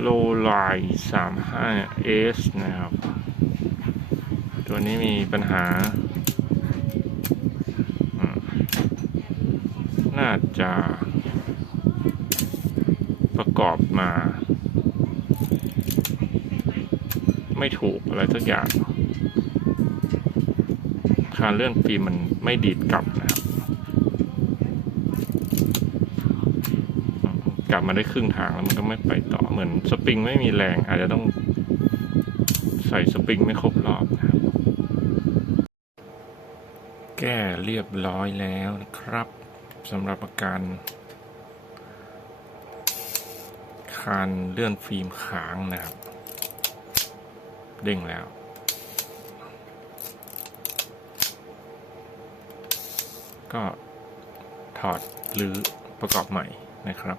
โลไลสามห้าเอสนะครับ ตัวนี้มีปัญหา น่าจะประกอบมา ไม่ถูกอะไรสักอย่างคานเลื่อนฟิล์มมันไม่ดีดกลับนะครับ กลับมาได้ครึ่งทางแล้วมันก็ไม่ไปต่อเหมือนสปริงไม่มีแรง อาจจะต้องใส่สปริงไม่ครบรอบนะครับ แก้เรียบร้อยแล้วนะครับสำหรับอาการคานเลื่อนฟิล์มค้างนะครับ เด้งแล้วก็ถอดหรือประกอบใหม่นะครับ